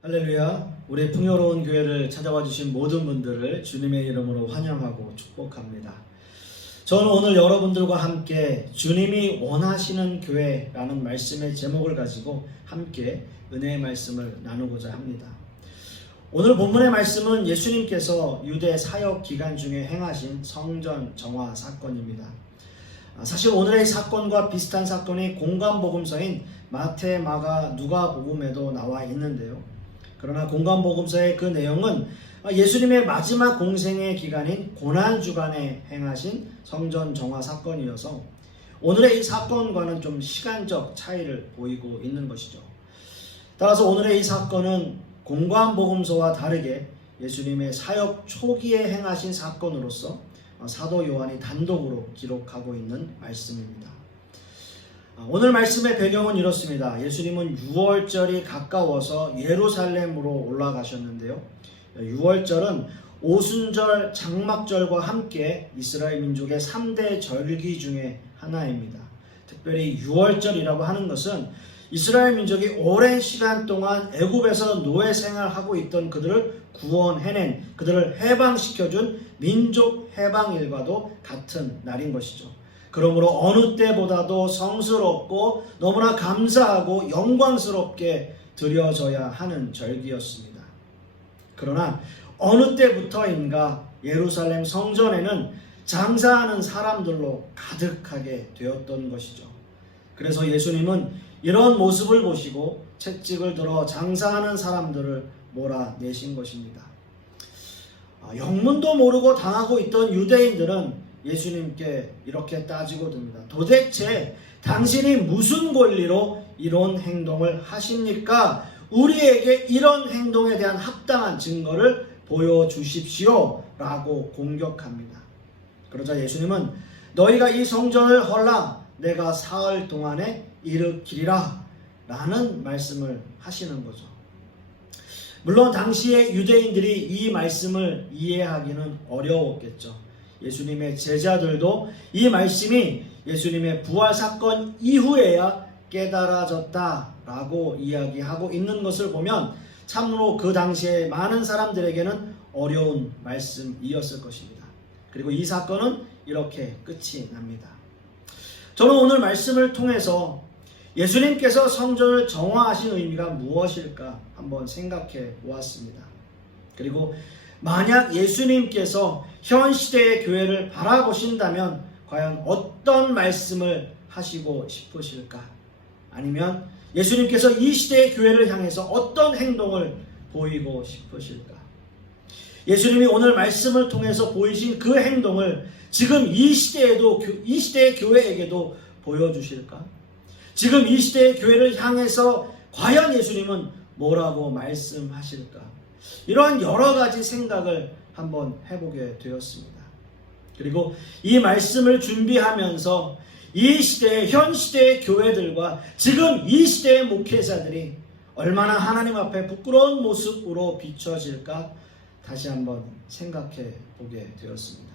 할렐루야. 우리 풍요로운 교회를 찾아와 주신 모든 분들을 주님의 이름으로 환영하고 축복합니다. 저는 오늘 여러분들과 함께 주님이 원하시는 교회라는 말씀의 제목을 가지고 함께 은혜의 말씀을 나누고자 합니다. 오늘 본문의 말씀은 예수님께서 유대 사역 기간 중에 행하신 성전 정화 사건입니다. 사실 오늘의 사건과 비슷한 사건이 공관복음서인 마태, 마가, 누가복음에도 나와 있는데요. 그러나 공관복음서의 그 내용은 예수님의 마지막 공생의 기간인 고난주간에 행하신 성전 정화 사건이어서 오늘의 이 사건과는 좀 시간적 차이를 보이고 있는 것이죠. 따라서 오늘의 이 사건은 공관복음서와 다르게 예수님의 사역 초기에 행하신 사건으로서 사도 요한이 단독으로 기록하고 있는 말씀입니다. 오늘 말씀의 배경은 이렇습니다. 예수님은 6월절이 가까워서 예루살렘으로 올라가셨는데요. 6월절은 오순절, 장막절과 함께 이스라엘 민족의 3대 절기 중에 하나입니다. 특별히 6월절이라고 하는 것은 이스라엘 민족이 오랜 시간 동안 애굽에서 노예 생활하고 있던 그들을 구원해낸, 그들을 해방시켜준 민족 해방일과도 같은 날인 것이죠. 그러므로 어느 때보다도 성스럽고 너무나 감사하고 영광스럽게 드려져야 하는 절기였습니다. 그러나 어느 때부터인가 예루살렘 성전에는 장사하는 사람들로 가득하게 되었던 것이죠. 그래서 예수님은 이런 모습을 보시고 채찍을 들어 장사하는 사람들을 몰아내신 것입니다. 영문도 모르고 당하고 있던 유대인들은 예수님께 이렇게 따지고 듭니다. 도대체 당신이 무슨 권리로 이런 행동을 하십니까? 우리에게 이런 행동에 대한 합당한 증거를 보여주십시오 라고 공격합니다. 그러자 예수님은 너희가 이 성전을 헐라 내가 사흘 동안에 일으키리라 라는 말씀을 하시는 거죠. 물론 당시의 유대인들이 이 말씀을 이해하기는 어려웠겠죠. 예수님의 제자들도 이 말씀이 예수님의 부활 사건 이후에야 깨달아졌다라고 이야기하고 있는 것을 보면 참으로 그 당시에 많은 사람들에게는 어려운 말씀이었을 것입니다. 그리고 이 사건은 이렇게 끝이 납니다. 저는 오늘 말씀을 통해서 예수님께서 성전을 정화하신 의미가 무엇일까 한번 생각해 보았습니다. 그리고 만약 예수님께서 현 시대의 교회를 바라보신다면 과연 어떤 말씀을 하시고 싶으실까? 아니면 예수님께서 이 시대의 교회를 향해서 어떤 행동을 보이고 싶으실까? 예수님이 오늘 말씀을 통해서 보이신 그 행동을 지금 이 시대의 교회에게도 보여주실까? 지금 이 시대의 교회를 향해서 과연 예수님은 뭐라고 말씀하실까? 이러한 여러 가지 생각을 한번 해보게 되었습니다. 그리고 이 말씀을 준비하면서 이 시대의 현 시대의 교회들과 지금 이 시대의 목회자들이 얼마나 하나님 앞에 부끄러운 모습으로 비춰질까 다시 한번 생각해 보게 되었습니다.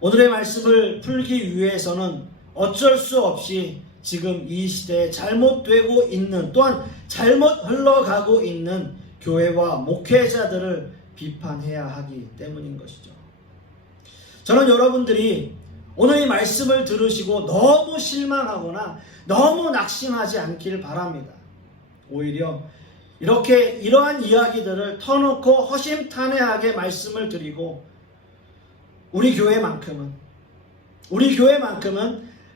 오늘의 말씀을 풀기 위해서는 어쩔 수 없이 지금 이 시대에 잘못되고 있는 또한 잘못 흘러가고 있는 교회와 목회자들을 비판해야 하기 때문인 것이죠. 저는 여러분들이 오늘 이 말씀을 들으시고 너무 실망하거나 너무 낙심하지 않길 바랍니다. 오히려 이러한 이야기들을 터놓고 허심탄회하게 말씀을 드리고 우리 교회만큼은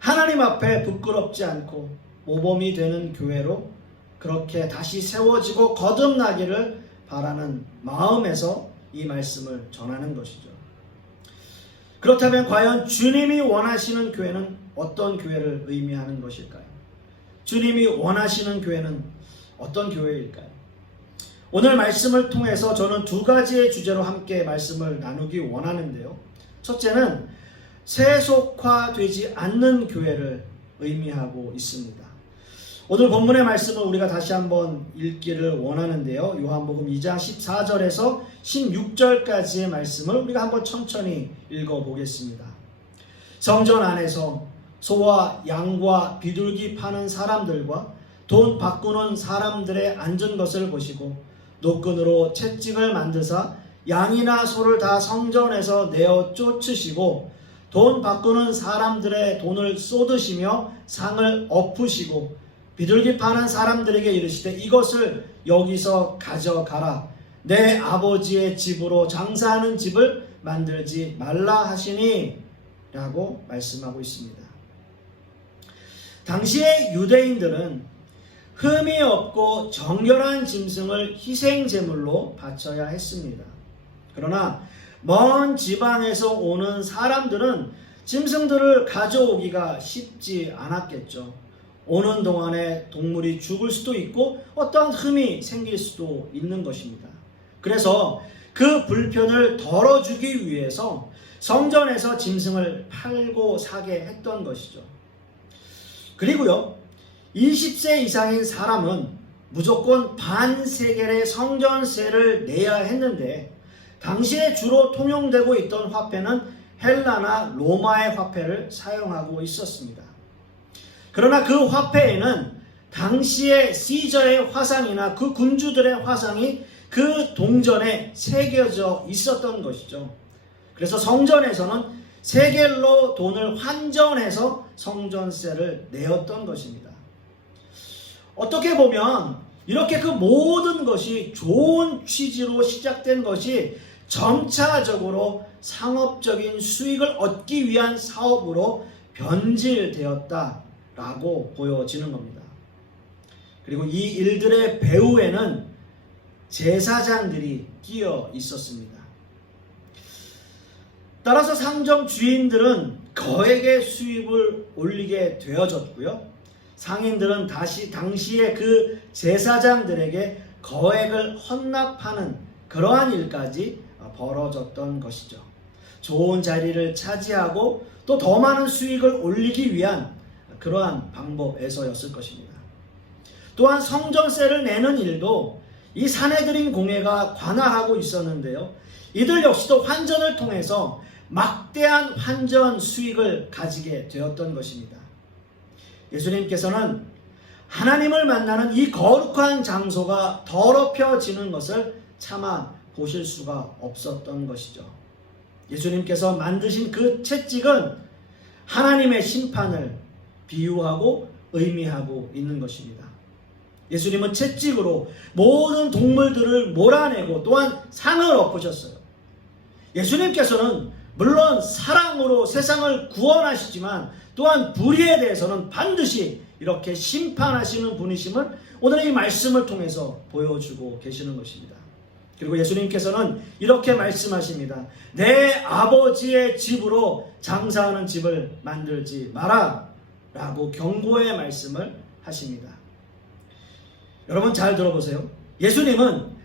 하나님 앞에 부끄럽지 않고 모범이 되는 교회로 그렇게 다시 세워지고 거듭나기를 바라는 마음에서 이 말씀을 전하는 것이죠. 그렇다면 과연 주님이 원하시는 교회는 어떤 교회를 의미하는 것일까요? 주님이 원하시는 교회는 어떤 교회일까요? 오늘 말씀을 통해서 저는 두 가지의 주제로 함께 말씀을 나누기 원하는데요. 첫째는 세속화되지 않는 교회를 의미하고 있습니다. 오늘 본문의 말씀을 우리가 다시 한번 읽기를 원하는데요. 요한복음 2장 14절에서 16절까지의 말씀을 우리가 한번 천천히 읽어보겠습니다. 성전 안에서 소와 양과 비둘기 파는 사람들과 돈 바꾸는 사람들의 앉은 것을 보시고 노끈으로 채찍을 만드사 양이나 소를 다 성전에서 내어 쫓으시고 돈 바꾸는 사람들의 돈을 쏟으시며 상을 엎으시고 비둘기 파는 사람들에게 이르시되 이것을 여기서 가져가라. 내 아버지의 집으로 장사하는 집을 만들지 말라 하시니 라고 말씀하고 있습니다. 당시의 유대인들은 흠이 없고 정결한 짐승을 희생제물로 바쳐야 했습니다. 그러나 먼 지방에서 오는 사람들은 짐승들을 가져오기가 쉽지 않았겠죠. 오는 동안에 동물이 죽을 수도 있고 어떠한 흠이 생길 수도 있는 것입니다. 그래서 그 불편을 덜어주기 위해서 성전에서 짐승을 팔고 사게 했던 것이죠. 그리고요, 20세 이상인 사람은 무조건 반세겔의 성전세를 내야 했는데 당시에 주로 통용되고 있던 화폐는 헬라나 로마의 화폐를 사용하고 있었습니다. 그러나 그 화폐에는 당시의 시저의 화상이나 그 군주들의 화상이 그 동전에 새겨져 있었던 것이죠. 그래서 성전에서는 세겔로 돈을 환전해서 성전세를 내었던 것입니다. 어떻게 보면 이렇게 그 모든 것이 좋은 취지로 시작된 것이 점차적으로 상업적인 수익을 얻기 위한 사업으로 변질되었다라고 보여지는 겁니다. 그리고 이 일들의 배후에는 제사장들이 끼어 있었습니다. 따라서 상점 주인들은 거액의 수입을 올리게 되어졌고요. 상인들은 다시 당시에 그 제사장들에게 거액을 헌납하는 그러한 일까지 벌어졌던 것이죠. 좋은 자리를 차지하고 또 더 많은 수익을 올리기 위한 그러한 방법에서였을 것입니다. 또한 성전세를 내는 일도 이 사내들인 공회가 관할하고 있었는데요. 이들 역시도 환전을 통해서 막대한 환전 수익을 가지게 되었던 것입니다. 예수님께서는 하나님을 만나는 이 거룩한 장소가 더럽혀지는 것을 차마 보실 수가 없었던 것이죠. 예수님께서 만드신 그 채찍은 하나님의 심판을 비유하고 의미하고 있는 것입니다. 예수님은 채찍으로 모든 동물들을 몰아내고 또한 상을 엎으셨어요. 예수님께서는 물론 사랑으로 세상을 구원하시지만 또한 불의에 대해서는 반드시 이렇게 심판하시는 분이심을 오늘 이 말씀을 통해서 보여주고 계시는 것입니다. 그리고 예수님께서는 이렇게 말씀하십니다. 내 아버지의 집으로 장사하는 집을 만들지 마라 라고 경고의 말씀을 하십니다. 여러분 잘 들어보세요. 예수님은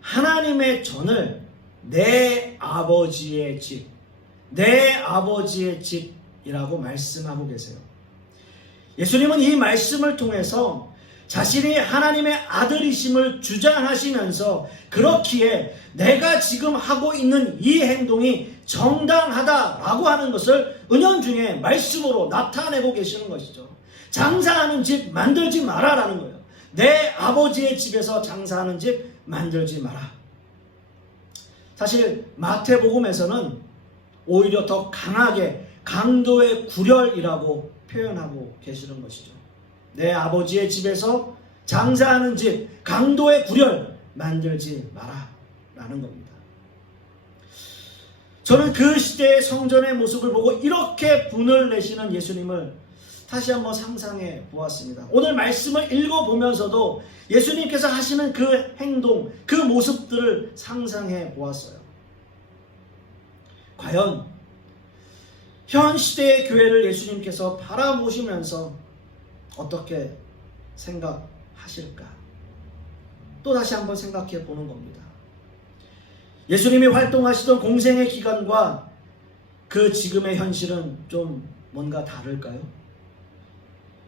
하나님의 전을 내 아버지의 집, 내 아버지의 집이라고 말씀하고 계세요. 예수님은 이 말씀을 통해서 자신이 하나님의 아들이심을 주장하시면서 그렇기에 내가 지금 하고 있는 이 행동이 정당하다라고 하는 것을 은연중에 말씀으로 나타내고 계시는 것이죠. 장사하는 집 만들지 마라라는 거예요. 내 아버지의 집에서 장사하는 집 만들지 마라. 사실 마태복음에서는 오히려 더 강하게 강도의 구렬이라고 표현하고 계시는 것이죠. 내 아버지의 집에서 장사하는 집, 강도의 구렬 만들지 마라 라는 겁니다. 저는 그 시대의 성전의 모습을 보고 이렇게 분을 내시는 예수님을 다시 한번 상상해 보았습니다. 오늘 말씀을 읽어보면서도 예수님께서 하시는 그 행동, 그 모습들을 상상해 보았어요. 과연 현 시대의 교회를 예수님께서 바라보시면서 어떻게 생각하실까? 또 다시 한번 생각해 보는 겁니다. 예수님이 활동하시던 공생의 기간과 그 지금의 현실은 좀 뭔가 다를까요?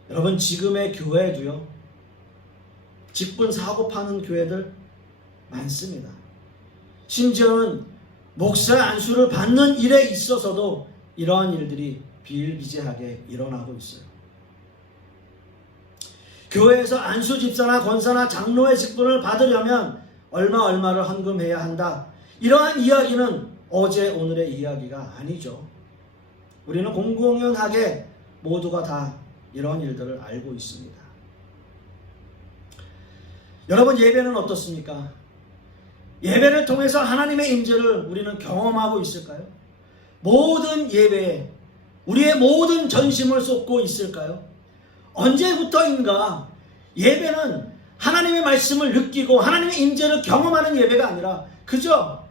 여러분, 지금의 교회도요, 직분 사고 파는 교회들 많습니다. 심지어는 목사 안수를 받는 일에 있어서도 이러한 일들이 비일비재하게 일어나고 있어요. 교회에서 안수 집사나 권사나 장로의 직분을 받으려면 얼마를 헌금해야 한다. 이러한 이야기는 어제 오늘의 이야기가 아니죠. 우리는 공공연하게 모두가 다 이런 일들을 알고 있습니다. 여러분, 예배는 어떻습니까? 예배를 통해서 하나님의 임재를 우리는 경험하고 있을까요? 모든 예배에 우리의 모든 전심을 쏟고 있을까요? 언제부터인가 예배는 하나님의 말씀을 느끼고 하나님의 임재를 경험하는 예배가 아니라 그저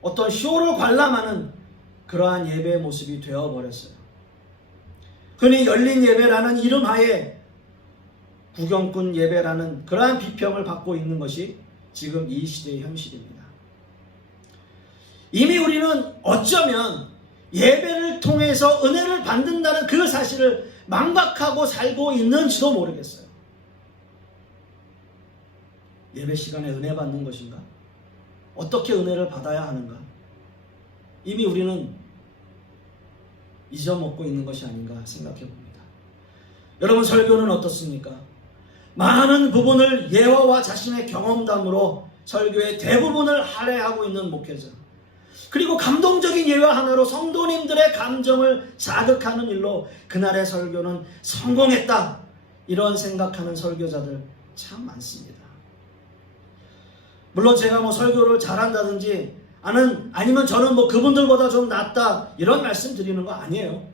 어떤 쇼를 관람하는 그러한 예배의 모습이 되어버렸어요. 흔히 열린 예배라는 이름 하에 구경꾼 예배라는 그러한 비평을 받고 있는 것이 지금 이 시대의 현실입니다. 이미 우리는 어쩌면 예배를 통해서 은혜를 받는다는 그 사실을 망각하고 살고 있는지도 모르겠어요. 예배 시간에 은혜 받는 것인가? 어떻게 은혜를 받아야 하는가? 이미 우리는 잊어먹고 있는 것이 아닌가 생각해 봅니다. 여러분, 설교는 어떻습니까? 많은 부분을 예화와 자신의 경험담으로 설교의 대부분을 할애하고 있는 목회자, 그리고 감동적인 예화 하나로 성도님들의 감정을 자극하는 일로 그날의 설교는 성공했다, 이런 생각하는 설교자들 참 많습니다. 물론 제가 설교를 잘한다든지 아니면 저는 그분들보다 좀 낫다, 이런 말씀 드리는 거 아니에요.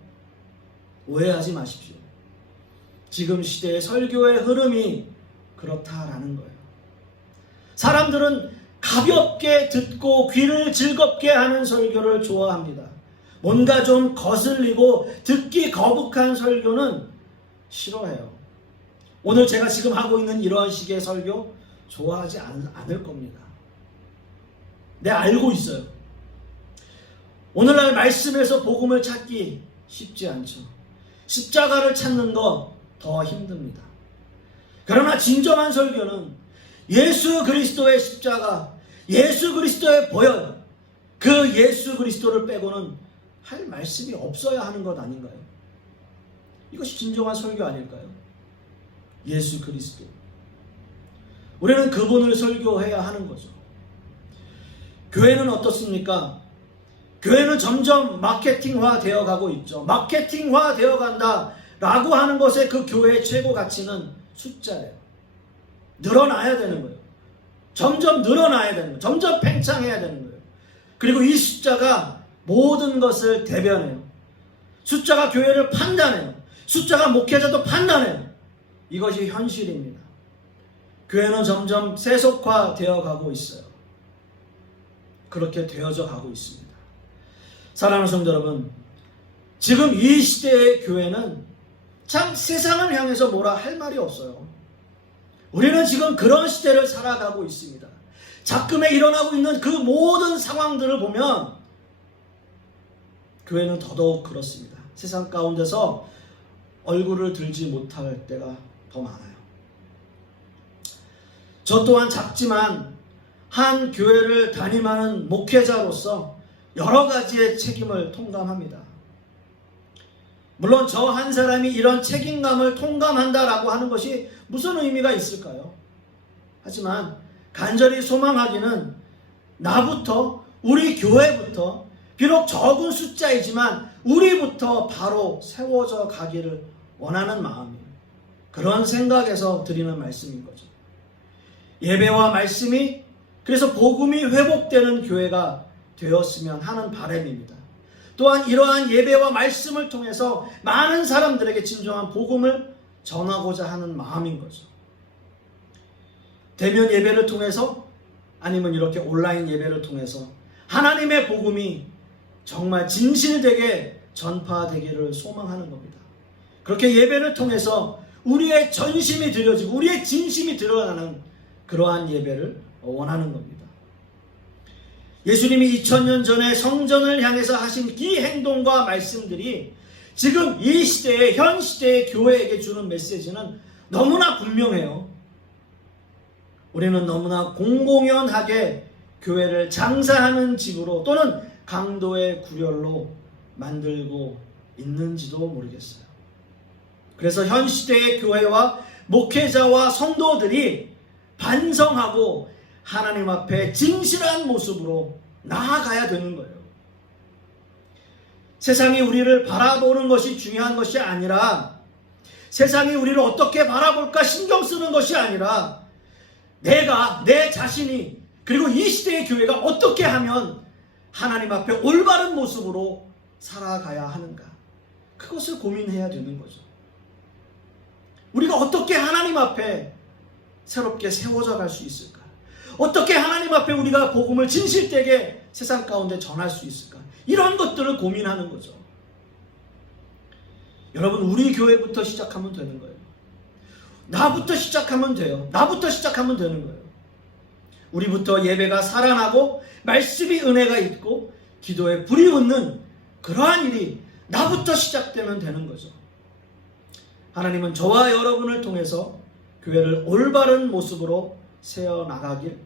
오해하지 마십시오. 지금 시대의 설교의 흐름이 그렇다라는 거예요. 사람들은 가볍게 듣고 귀를 즐겁게 하는 설교를 좋아합니다. 뭔가 좀 거슬리고 듣기 거북한 설교는 싫어해요. 오늘 제가 지금 하고 있는 이러한 식의 설교 좋아하지 않을 겁니다. 네, 알고 있어요. 오늘날 말씀에서 복음을 찾기 쉽지 않죠. 십자가를 찾는 거 더 힘듭니다. 그러나 진정한 설교는 예수 그리스도의 십자가, 예수 그리스도의 보혈, 그 예수 그리스도를 빼고는 할 말씀이 없어야 하는 것 아닌가요? 이것이 진정한 설교 아닐까요? 예수 그리스도. 우리는 그분을 설교해야 하는 거죠. 교회는 어떻습니까? 교회는 점점 마케팅화 되어 가고 있죠. 마케팅화 되어 간다 라고 하는 것의 그 교회의 최고 가치는 숫자래요. 늘어나야 되는 거예요. 점점 늘어나야 되는 거예요. 점점 팽창해야 되는 거예요. 그리고 이 숫자가 모든 것을 대변해요. 숫자가 교회를 판단해요. 숫자가 목회자도 판단해요. 이것이 현실입니다. 교회는 점점 세속화되어 가고 있어요. 그렇게 되어져 가고 있습니다. 사랑하는 성도 여러분, 지금 이 시대의 교회는 참 세상을 향해서 뭐라 할 말이 없어요. 우리는 지금 그런 시대를 살아가고 있습니다. 작금에 일어나고 있는 그 모든 상황들을 보면 교회는 더더욱 그렇습니다. 세상 가운데서 얼굴을 들지 못할 때가 더 많아요. 저 또한 작지만 한 교회를 담임하는 목회자로서 여러 가지의 책임을 통감합니다. 물론 저 한 사람이 이런 책임감을 통감한다라고 하는 것이 무슨 의미가 있을까요? 하지만 간절히 소망하기는 나부터, 우리 교회부터, 비록 적은 숫자이지만 우리부터 바로 세워져 가기를 원하는 마음이에요. 그런 생각에서 드리는 말씀인 거죠. 예배와 말씀이, 그래서 복음이 회복되는 교회가 되었으면 하는 바람입니다. 또한 이러한 예배와 말씀을 통해서 많은 사람들에게 진정한 복음을 전하고자 하는 마음인 거죠. 대면 예배를 통해서, 아니면 이렇게 온라인 예배를 통해서 하나님의 복음이 정말 진실되게 전파되기를 소망하는 겁니다. 그렇게 예배를 통해서 우리의 전심이 드려지고 우리의 진심이 드러나는 그러한 예배를 원하는 겁니다. 예수님이 2000년 전에 성전을 향해서 하신 이 행동과 말씀들이 지금 이 시대의, 현 시대의 교회에게 주는 메시지는 너무나 분명해요. 우리는 너무나 공공연하게 교회를 장사하는 집으로 또는 강도의 구렬로 만들고 있는지도 모르겠어요. 그래서 현 시대의 교회와 목회자와 성도들이 반성하고 하나님 앞에 진실한 모습으로 나아가야 되는 거예요. 세상이 우리를 바라보는 것이 중요한 것이 아니라, 세상이 우리를 어떻게 바라볼까 신경 쓰는 것이 아니라, 내가, 내 자신이, 그리고 이 시대의 교회가 어떻게 하면 하나님 앞에 올바른 모습으로 살아가야 하는가, 그것을 고민해야 되는 거죠. 우리가 어떻게 하나님 앞에 새롭게 세워져 갈 수 있을까? 어떻게 하나님 앞에 우리가 복음을 진실되게 세상 가운데 전할 수 있을까? 이런 것들을 고민하는 거죠. 여러분, 우리 교회부터 시작하면 되는 거예요. 나부터 시작하면 돼요. 나부터 시작하면 되는 거예요. 우리부터 예배가 살아나고 말씀이 은혜가 있고 기도에 불이 붙는 그러한 일이 나부터 시작되면 되는 거죠. 하나님은 저와 여러분을 통해서 교회를 올바른 모습으로 세워나가길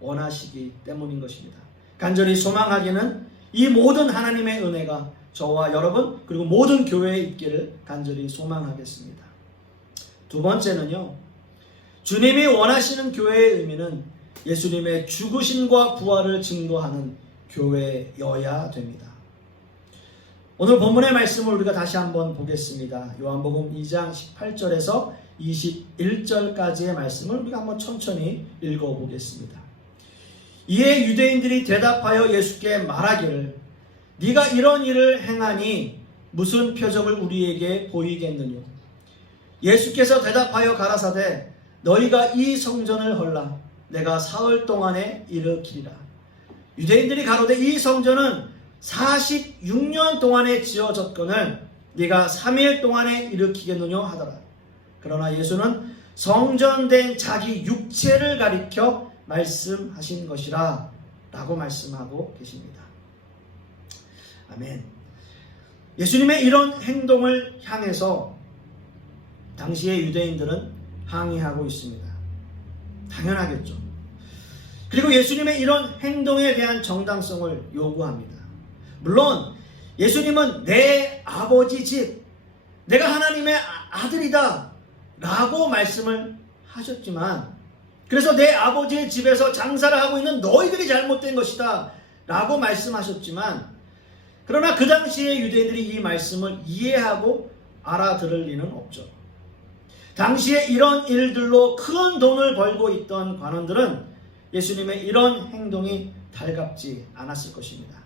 원하시기 때문인 것입니다. 간절히 소망하기는 이 모든 하나님의 은혜가 저와 여러분 그리고 모든 교회에 있기를 간절히 소망하겠습니다. 두 번째는요, 주님이 원하시는 교회의 의미는 예수님의 죽으심과 부활을 증거하는 교회여야 됩니다. 오늘 본문의 말씀을 우리가 다시 한번 보겠습니다. 요한복음 2장 18절에서 21절까지의 말씀을 우리가 한번 천천히 읽어보겠습니다. 이에 유대인들이 대답하여 예수께 말하기를, 네가 이런 일을 행하니 무슨 표적을 우리에게 보이겠느냐? 예수께서 대답하여 가라사대, 너희가 이 성전을 헐라 내가 사흘 동안에 일으키리라. 유대인들이 가로되 이 성전은 46년 동안에 지어졌거늘 네가 3일 동안에 일으키겠느냐 하더라. 그러나 예수는 성전된 자기 육체를 가리켜 말씀하신 것이라 라고 말씀하고 계십니다. 아멘. 예수님의 이런 행동을 향해서 당시의 유대인들은 항의하고 있습니다. 당연하겠죠. 그리고 예수님의 이런 행동에 대한 정당성을 요구합니다. 물론 예수님은 내 아버지 집, 내가 하나님의 아들이다 라고 말씀을 하셨지만, 그래서 내 아버지의 집에서 장사를 하고 있는 너희들이 잘못된 것이다 라고 말씀하셨지만, 그러나 그 당시에 유대인들이 이 말씀을 이해하고 알아들을 리는 없죠. 당시에 이런 일들로 큰 돈을 벌고 있던 관원들은 예수님의 이런 행동이 달갑지 않았을 것입니다.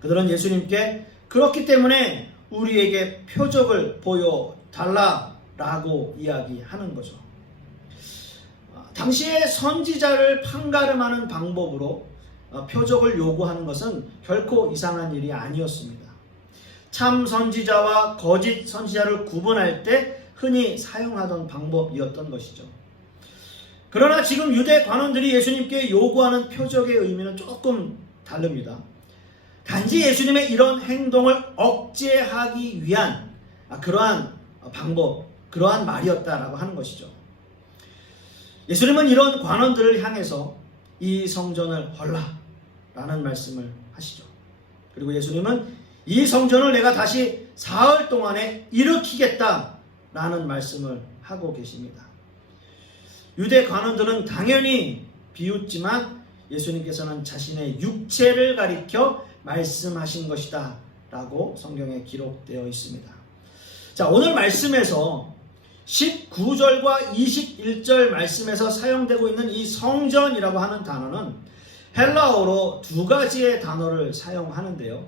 그들은 예수님께 그렇기 때문에 우리에게 표적을 보여달라라고 이야기하는 거죠. 당시에 선지자를 판가름하는 방법으로 표적을 요구하는 것은 결코 이상한 일이 아니었습니다. 참 선지자와 거짓 선지자를 구분할 때 흔히 사용하던 방법이었던 것이죠. 그러나 지금 유대 관원들이 예수님께 요구하는 표적의 의미는 조금 다릅니다. 단지 예수님의 이런 행동을 억제하기 위한 그러한 방법, 그러한 말이었다라고 하는 것이죠. 예수님은 이런 관원들을 향해서 이 성전을 헐라 라는 말씀을 하시죠. 그리고 예수님은 이 성전을 내가 다시 사흘 동안에 일으키겠다 라는 말씀을 하고 계십니다. 유대 관원들은 당연히 비웃지만 예수님께서는 자신의 육체를 가리켜 말씀하신 것이다 라고 성경에 기록되어 있습니다. 자, 오늘 말씀에서 19절과 21절 말씀에서 사용되고 있는 이 성전이라고 하는 단어는 헬라어로 두 가지의 단어를 사용하는데요.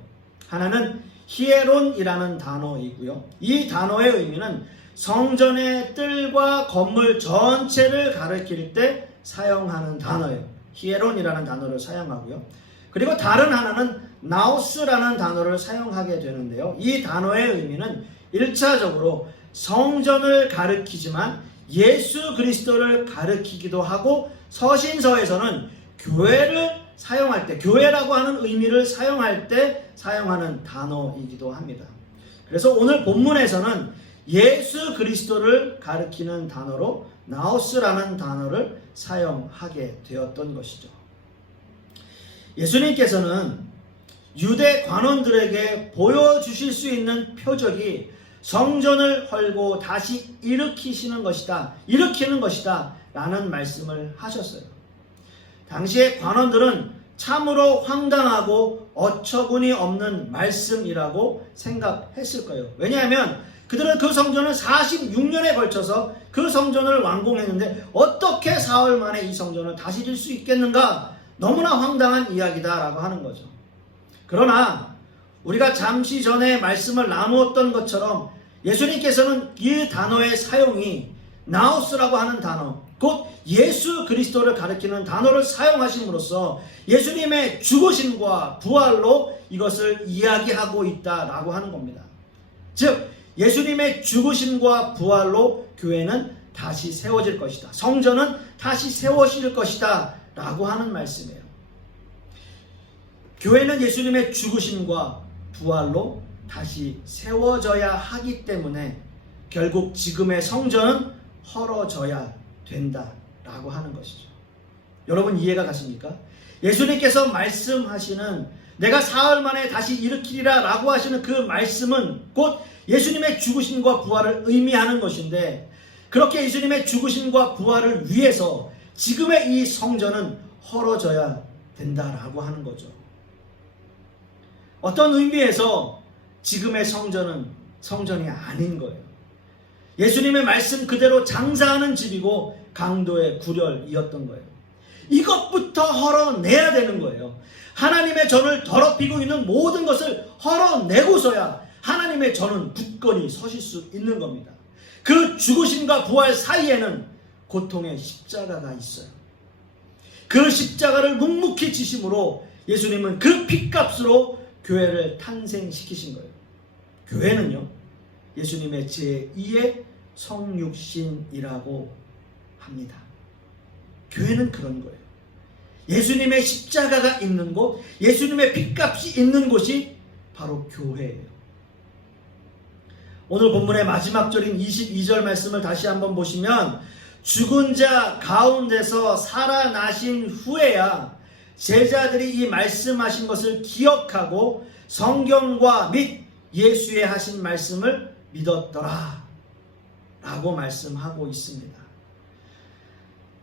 하나는 히에론이라는 단어이고요. 이 단어의 의미는 성전의 뜰과 건물 전체를 가리킬 때 사용하는 단어예요. 히에론이라는 단어를 사용하고요. 그리고 다른 하나는 나우스라는 단어를 사용하게 되는데요. 이 단어의 의미는 1차적으로 성전을 가리키지만 예수 그리스도를 가리키기도 하고, 서신서에서는 교회를 사용할 때, 교회라고 하는 의미를 사용할 때 사용하는 단어이기도 합니다. 그래서 오늘 본문에서는 예수 그리스도를 가리키는 단어로 나우스라는 단어를 사용하게 되었던 것이죠. 예수님께서는 유대 관원들에게 보여주실 수 있는 표적이 성전을 헐고 다시 일으키는 것이다 라는 말씀을 하셨어요. 당시의 관원들은 참으로 황당하고 어처구니 없는 말씀이라고 생각했을 거예요. 왜냐하면 그들은 그 성전을 46년에 걸쳐서 그 성전을 완공했는데 어떻게 사흘 만에 이 성전을 다시 질 수 있겠는가? 너무나 황당한 이야기다라고 하는 거죠. 그러나 우리가 잠시 전에 말씀을 나누었던 것처럼 예수님께서는 이 단어의 사용이 나우스라고 하는 단어, 곧 예수 그리스도를 가리키는 단어를 사용하심으로써 예수님의 죽으심과 부활로 이것을 이야기하고 있다라고 하는 겁니다. 즉 예수님의 죽으심과 부활로 교회는 다시 세워질 것이다. 성전은 다시 세워질 것이다 라고 하는 말씀이에요. 교회는 예수님의 죽으심과 부활로 다시 세워져야 하기 때문에 결국 지금의 성전은 헐어져야 된다라고 하는 것이죠. 여러분 이해가 가십니까? 예수님께서 말씀하시는 내가 사흘 만에 다시 일으키리라 라고 하시는 그 말씀은 곧 예수님의 죽으심과 부활을 의미하는 것인데, 그렇게 예수님의 죽으심과 부활을 위해서 지금의 이 성전은 헐어져야 된다라고 하는 거죠. 어떤 의미에서 지금의 성전은 성전이 아닌 거예요. 예수님의 말씀 그대로 장사하는 집이고 강도의 구렬이었던 거예요. 이것부터 헐어내야 되는 거예요. 하나님의 전을 더럽히고 있는 모든 것을 헐어내고서야 하나님의 전은 굳건히 서실 수 있는 겁니다. 그 죽으심과 부활 사이에는 고통의 십자가가 있어요. 그 십자가를 묵묵히 지심으로 예수님은 그 핏값으로 교회를 탄생시키신 거예요. 교회는요, 예수님의 제2의 성육신이라고 합니다. 교회는 그런 거예요. 예수님의 십자가가 있는 곳, 예수님의 핏값이 있는 곳이 바로 교회예요. 오늘 본문의 마지막 절인 22절 말씀을 다시 한번 보시면, 죽은 자 가운데서 살아나신 후에야 제자들이 이 말씀하신 것을 기억하고 성경과 및 예수의 하신 말씀을 믿었더라 라고 말씀하고 있습니다.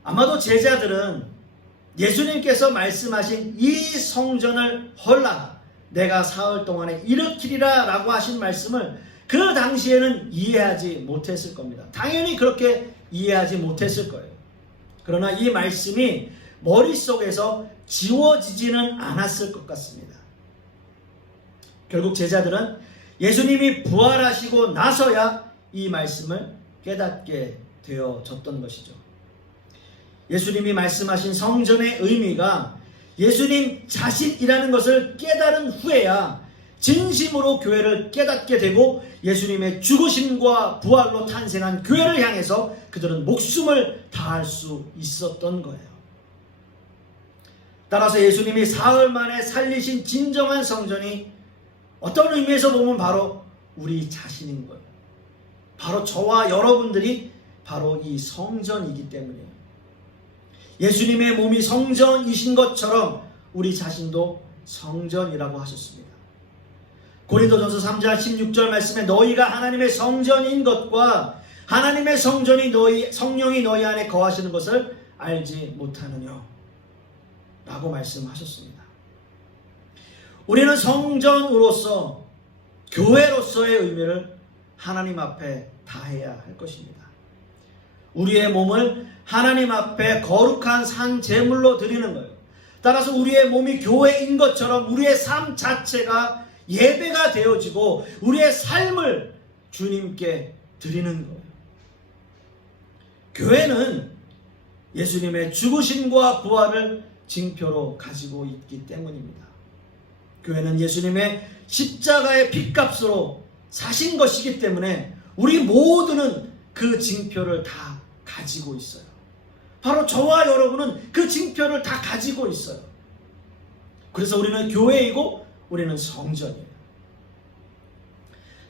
아마도 제자들은 예수님께서 말씀하신 이 성전을 헐라, 내가 사흘 동안에 일으키리라 라고 하신 말씀을 그 당시에는 이해하지 못했을 겁니다. 당연히 그렇게 이해하지 못했을 거예요. 그러나 이 말씀이 머릿속에서 지워지지는 않았을 것 같습니다. 결국 제자들은 예수님이 부활하시고 나서야 이 말씀을 깨닫게 되어졌던 것이죠. 예수님이 말씀하신 성전의 의미가 예수님 자신이라는 것을 깨달은 후에야 진심으로 교회를 깨닫게 되고 예수님의 죽으심과 부활로 탄생한 교회를 향해서 그들은 목숨을 다할 수 있었던 거예요. 따라서 예수님이 사흘 만에 살리신 진정한 성전이 어떤 의미에서 보면 바로 우리 자신인 거예요. 바로 저와 여러분들이 바로 이 성전이기 때문이에요. 예수님의 몸이 성전이신 것처럼 우리 자신도 성전이라고 하셨습니다. 고린도전서 3장 16절 말씀에 너희가 하나님의 성전인 것과 하나님의 성령이 너희 안에 거하시는 것을 알지 못하느냐 라고 말씀하셨습니다. 우리는 성전으로서, 교회로서의 의미를 하나님 앞에 다해야 할 것입니다. 우리의 몸을 하나님 앞에 거룩한 산 제물로 드리는 거예요. 따라서 우리의 몸이 교회인 것처럼 우리의 삶 자체가 예배가 되어지고 우리의 삶을 주님께 드리는 거예요. 교회는 예수님의 죽으심과 부활을 징표로 가지고 있기 때문입니다. 교회는 예수님의 십자가의 핏값으로 사신 것이기 때문에 우리 모두는 그 징표를 다 가지고 있어요. 바로 저와 여러분은 그 징표를 다 가지고 있어요. 그래서 우리는 교회이고 우리는 성전이에요.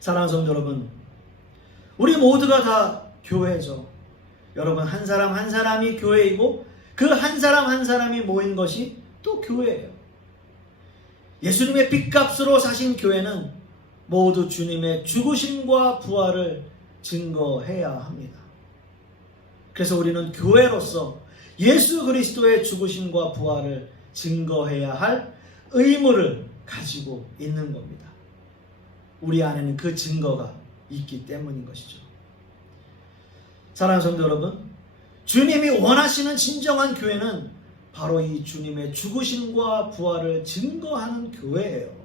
사랑하는 성도 여러분, 우리 모두가 다 교회죠. 여러분 한 사람 한 사람이 교회이고 그 한 사람 한 사람이 모인 것이 또 교회예요. 예수님의 핏값으로 사신 교회는 모두 주님의 죽으심과 부활을 증거해야 합니다. 그래서 우리는 교회로서 예수 그리스도의 죽으심과 부활을 증거해야 할 의무를 가지고 있는 겁니다. 우리 안에는 그 증거가 있기 때문인 것이죠. 사랑하는 성도 여러분, 주님이 원하시는 진정한 교회는 바로 이 주님의 죽으심과 부활을 증거하는 교회예요.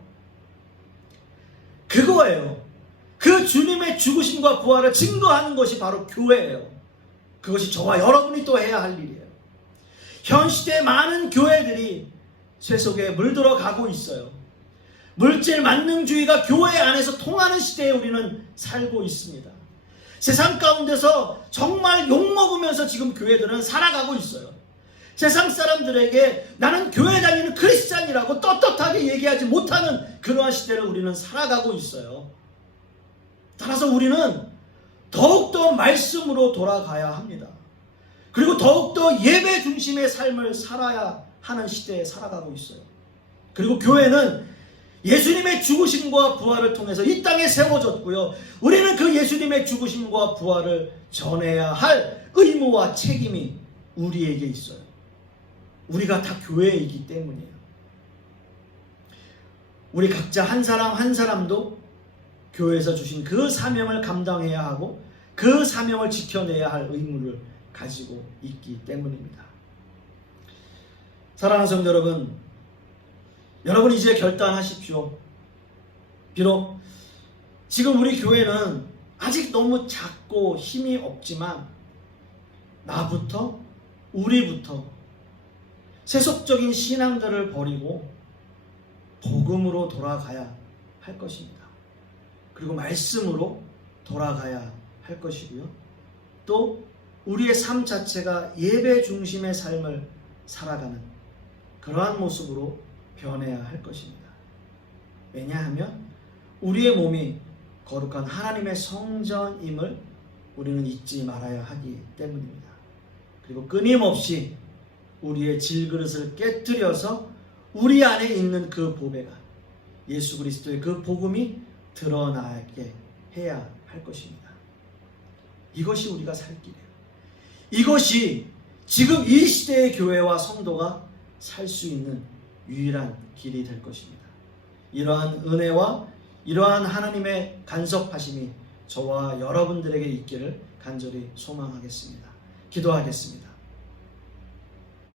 그거예요. 그 주님의 죽으심과 부활을 증거하는 것이 바로 교회예요. 그것이 저와 여러분이 또 해야 할 일이에요. 현 시대의 많은 교회들이 쇠속에 물들어 가고 있어요. 물질 만능주의가 교회 안에서 통하는 시대에 우리는 살고 있습니다. 세상 가운데서 정말 욕먹으면서 지금 교회들은 살아가고 있어요. 세상 사람들에게 나는 교회 다니는 크리스찬이라고 떳떳하게 얘기하지 못하는 그러한 시대를 우리는 살아가고 있어요. 따라서 우리는 더욱더 말씀으로 돌아가야 합니다. 그리고 더욱더 예배 중심의 삶을 살아야 하는 시대에 살아가고 있어요. 그리고 교회는 예수님의 죽으심과 부활을 통해서 이 땅에 세워졌고요. 우리는 그 예수님의 죽으심과 부활을 전해야 할 의무와 책임이 우리에게 있어요. 우리가 다 교회이기 때문이에요. 우리 각자 한 사람 한 사람도 교회에서 주신 그 사명을 감당해야 하고 그 사명을 지켜내야 할 의무를 가지고 있기 때문입니다. 사랑하는 성도 여러분, 여러분 이제 결단하십시오. 비록 지금 우리 교회는 아직 너무 작고 힘이 없지만 나부터, 우리부터 세속적인 신앙들을 버리고 복음으로 돌아가야 할 것입니다. 그리고 말씀으로 돌아가야 할 것이고요. 또 우리의 삶 자체가 예배 중심의 삶을 살아가는 그러한 모습으로 변해야 할 것입니다. 왜냐하면 우리의 몸이 거룩한 하나님의 성전임을 우리는 잊지 말아야 하기 때문입니다. 그리고 끊임없이 우리의 질그릇을 깨뜨려서 우리 안에 있는 그 보배가 예수 그리스도의 그 복음이 드러나게 해야 할 것입니다. 이것이 우리가 살 길이에요. 이것이 지금 이 시대의 교회와 성도가 살 수 있는 유일한 길이 될 것입니다. 이러한 은혜와 이러한 하나님의 간섭하심이 저와 여러분들에게 있기를 간절히 소망하겠습니다. 기도하겠습니다.